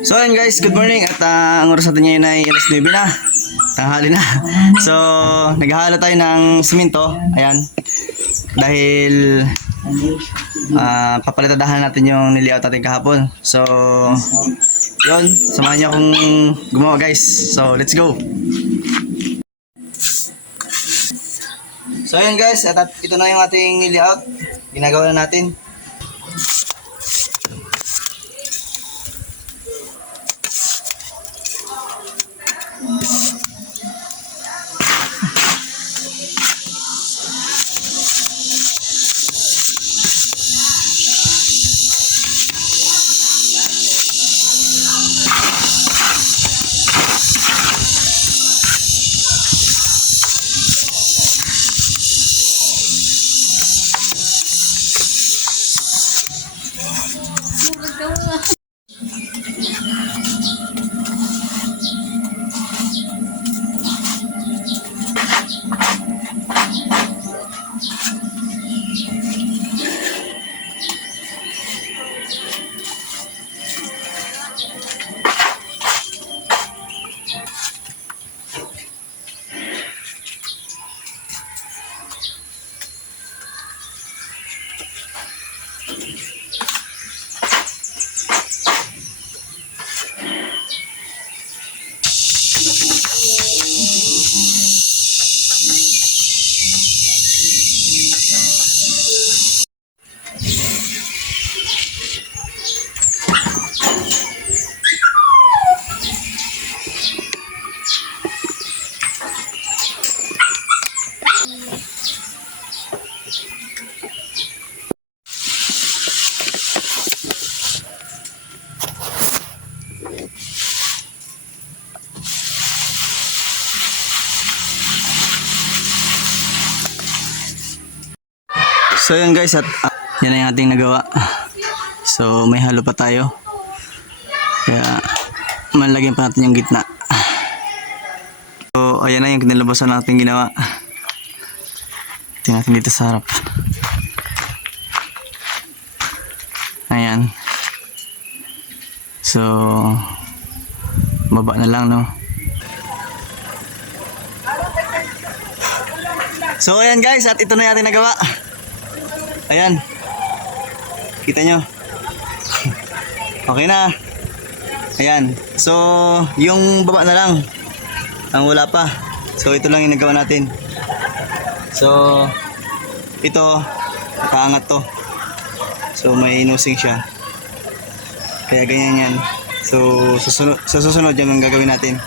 So ayun guys, good morning at ang oras natin ngayon ay alas 9 na. Tanghali na. So naghahalo tayo ng simento. Ayan. Dahil papalitadahan natin yung niliaut natin kahapon. So yun, samahan niyo akong gumawa guys. So let's go. So ayun guys, at ito na yung ating niliaut. Ginagawa na natin. So yun guys, at yan ang ating nagawa. So may halo pa tayo. Kaya malagyan pa natin yung gitna. So ayan na yung kinalabasan natin ginawa. Tingnan natin dito sa harap. Ayan. So baba na lang, no. So ayan guys, at ito na yung ating nagawa. Ayan. Kita nyo. Okay na. Ayan. So, yung baba na lang. Ang wala pa. So, ito lang yung nagawa natin. So, ito, nakaangat to. So, may nosing siya. Kaya ganyan yan. So, sa susunod yan ang gagawin natin.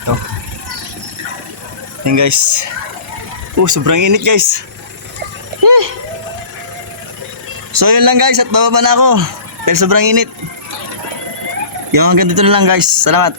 Ito. Ayan guys. Sobrang init guys. So yun lang guys, at bababa na ako dahil sobrang init. Yung hanggang dito na lang guys. Salamat.